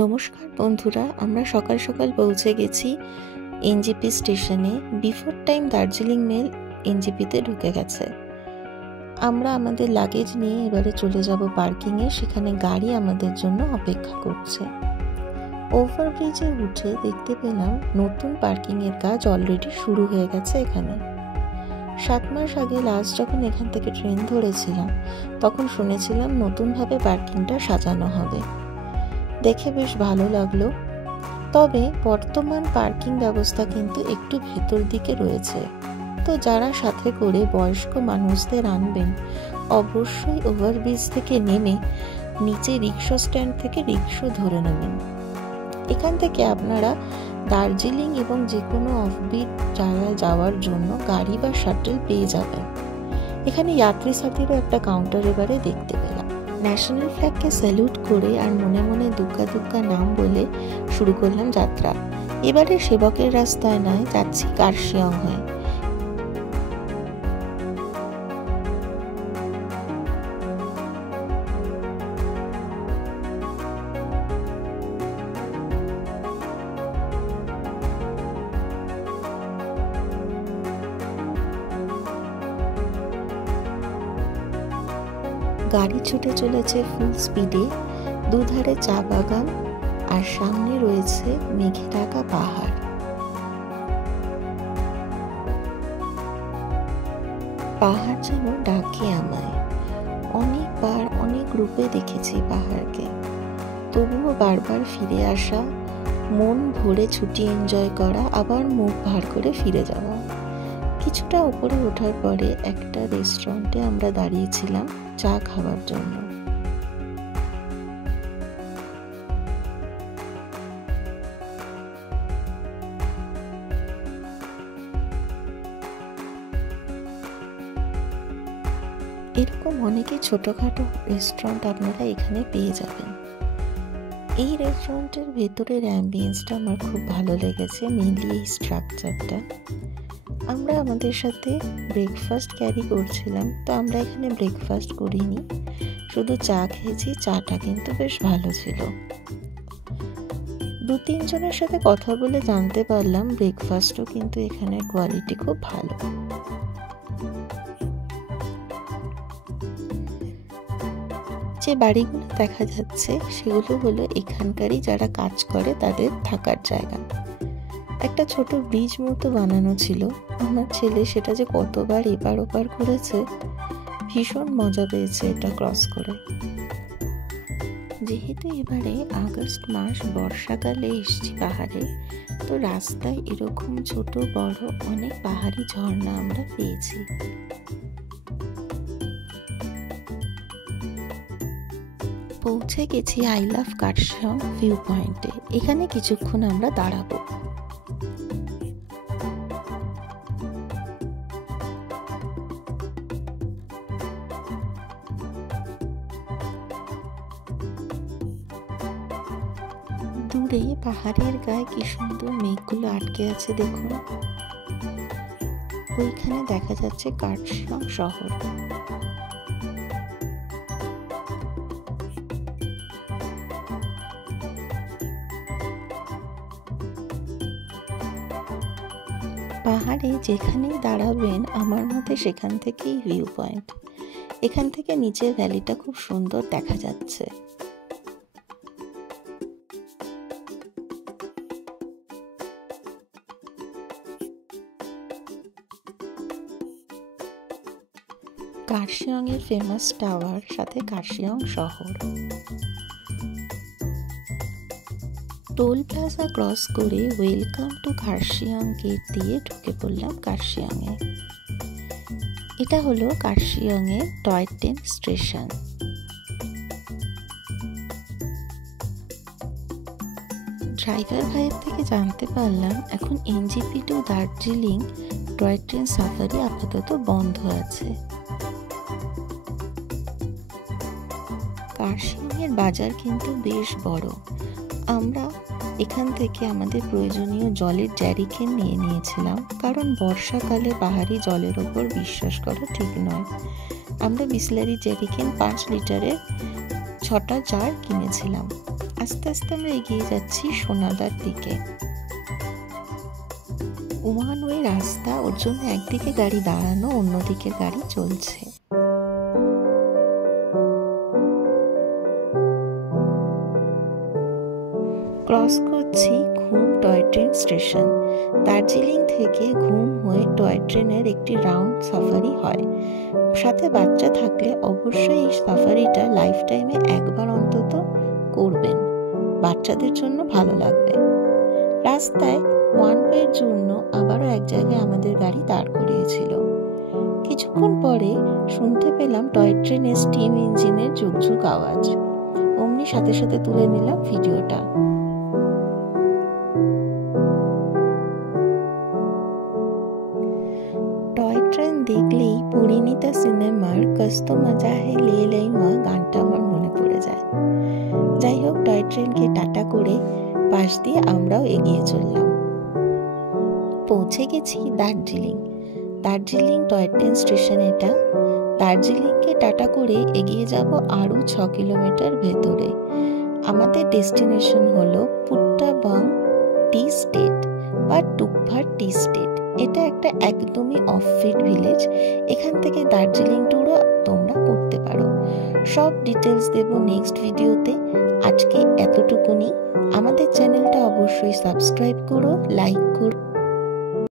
নমস্কার বন্ধুরা, আমরা সকাল সকাল পৌঁছে গেছি এনজেপি স্টেশনে। বিফোর টাইম দার্জিলিং মেল এনজেপিতে ঢুকে গেছে। আমরা আমাদের লাগেজ নিয়ে এবারে চলে যাব পার্কিংয়ে। সেখানে গাড়ি আমাদের জন্য অপেক্ষা করছে। ওভারব্রিজে উঠে দেখতে পেলাম নতুন পার্কিংয়ের কাজ অলরেডি শুরু হয়ে গেছে এখানে। 7 মাস আগে লাস্ট যখন এখান থেকে ট্রেন ধরেছিলাম তখন শুনেছিলাম নতুনভাবে পার্কিংটা সাজানো হবে। দেখে বেশ ভালো লাগলো। তবে বর্তমান পার্কিং ব্যবস্থা কিন্তু একটু ভেতর দিকে রয়েছে, তো যারা সাথে করে বয়স্ক মানুষদের আনবেন অবশ্যই ওভারব্রিজ থেকে নেমে নিচে রিক্সা স্ট্যান্ড থেকে রিক্সা ধরে নেবেন। এখান থেকে আপনারা দার্জিলিং এবং যে কোনো অফবিট জায়গায় যাওয়ার জন্য গাড়ি বা শাটল পেয়ে যাবেন। এখানে যাত্রী সাথীরও একটা কাউন্টার এবারে দেখতে পেলাম। ন্যাশনাল ফ্ল্যাগকে স্যালুট করে আর মনে মনে দুগ্গা দুগ্গা নাম বলে শুরু করলাম যাত্রা। এবারে সেবকের রাস্তায় নয়, যাচ্ছি কার্শিয়ং হয়ে। গাড়ি ছুটে চলেছে ফুল স্পিডে। দুধারে চা বাগান আর সামনে রয়েছে মেঘে ঢাকা পাহাড়। পাহাড় যেন ডাকে আমায়। অনেকবার অনেক রূপে দেখেছি পাহাড়কে, তবুও বারবার ফিরে আসা, মন ভরে ছুটি এনজয় করা, আবার মুখ ভার করে ফিরে যাওয়া। কিছুটা উপরে ওঠার পরে একটা রেস্টুরেন্টে আমরা দাঁড়িয়েছিলাম চা খাওয়ার জন্য। এরকম অনেকই ছোটখাটো রেস্টুরেন্ট আপনারা এখানে পেয়ে যাবেন। এই রেস্টুরেন্টের ভেতরের অ্যাম্বিয়েন্সটা আমার খুব ভালো লেগেছে, মেনলি এই স্ট্রাকচারটা। আমরা আমাদের সাথে ব্রেকফাস্ট ক্যারি করছিলাম, তো আমরা এখানে ব্রেকফাস্ট করিনি, শুধু চা খেয়েছি। চাটা কিন্তু বেশ ভালো ছিল। 2-3 জনের সাথে কথা বলে জানতে পারলাম ব্রেকফাস্টও কিন্তু এখানে কোয়ালিটি খুব ভালো। যে বাড়িগুলো দেখা যাচ্ছে সেগুলো হলো এখানকারই যারা কাজ করে তাদের থাকার জায়গা। একটা ছোট ব্রিজ মতো বানানো ছিল। আমার ছেলে সেটা যে কতবার এপার ওপার করেছে, ভীষণ মজা পেয়েছে এটা ক্রস করে। যেহেতু এবারে আগস্ট মাস, বর্ষাকালে এসছি পাহাড়ে, তো রাস্তায় এরকম ছোট বড় অনেক পাহাড়ি ঝর্ণা আমরা পেয়েছি। পৌঁছে গেছি আই লাভ কার্শিয়ং ভিউ পয়েন্টে। এখানে কিছুক্ষণ আমরা দাঁড়াবো। দূরে পাহাড়ের গায়ে কি সুন্দর মেঘগুলো আটকে আছে দেখুন। ওইখানে দেখা যাচ্ছে কার্শিয়ং শহর। পাহাড়ে যেখানেই দাঁড়াবেন আমার মতে সেখান থেকেই ভিউ পয়েন্ট। এখান থেকে নিচের ভ্যালিটা খুব সুন্দর দেখা যাচ্ছে। কার্শিয়ং এর ফেমাস টাওয়ার, সাথে কার্শিয়ং শহর। টোল প্লাজা ক্রস করে ওয়েলকাম টু কার্শিয়ং গেট দিয়ে ঢুকে পড়লাম কার্শিয়ং এ। এটা হলো কার্শিয়ং এর টয় ট্রেন স্টেশন। ড্রাইভার ভাইয়ের থেকে জানতে পারলাম এখন NJP to Darjeeling toy train safari আপাতত বন্ধ আছে। কার্শিয়ং এর বাজার কিন্তু বেশ বড়। আমরা এখান থেকে আমাদের প্রয়োজনীয় জলের জ্যারিকেন নিয়ে নিয়েছিলাম, কারণ বর্ষাকালে পাহাড়ি জলের ওপর বিশ্বাস করা ঠিক নয়। আমরা বিসলারি জ্যারিকেন 5 লিটারের 6টা জার কিনেছিলাম। আস্তে আস্তে আমরা এগিয়ে যাচ্ছি সোনাদার দিকে। ওয়ান ওয়ে রাস্তা, ওর জন্য একদিকে গাড়ি দাঁড়ানো, অন্যদিকে গাড়ি চলছে। ক্রস করছি ঘুম টয় ট্রেন স্টেশন। দার্জিলিং থেকে ঘুম হয়ে টয় ট্রেনের একটি রাউন্ড সাফারি হয়। সাথে বাচ্চা থাকলে অবশ্যই এই সাফারিটা লাইফ টাইমে একবার অন্তত করবেন, বাচ্চাদের জন্য ভালো লাগবে। রাস্তায় ওয়ান ওয়ের জন্য আবারও এক জায়গায় আমাদের গাড়ি দাঁড় করিয়েছিল। কিছুক্ষণ পরে শুনতে পেলাম টয় ট্রেনের স্টিম ইঞ্জিনের ঝুকঝুক আওয়াজ। অমনি সাথে সাথে তুলে নিলাম ভিডিওটা। টয় ট্রেন দেখলেই পরিণীতা সিনেমার কস তো মজা হে লে লেই মা গানটা আমার মনে পড়ে যায়। যাই হোক, টয় ট্রেনকে টাটা করে পাশ দিয়ে আমরাও এগিয়ে চললাম। পৌঁছে গেছি Darjeeling. Darjeeling toy train station এটা। দার্জিলিংকে টাটা করে এগিয়ে যাব আরও 6 কিলোমিটার ভেতরে। আমাদের ডেস্টিনেশন হলো পুট্টাবং টি স্টেট বা টুকভার টি স্টেট। এটা একটা একদমই অফবিট ভিলেজ। এখান থেকে দার্জিলিং ট্যুরও তোমরা করতে পারো। সব ডিটেলস দেব নেক্সট ভিডিওতে। আজকে এতটুকুনি। আমাদের চ্যানেলটা অবশ্যই সাবস্ক্রাইব করো, লাইক করো।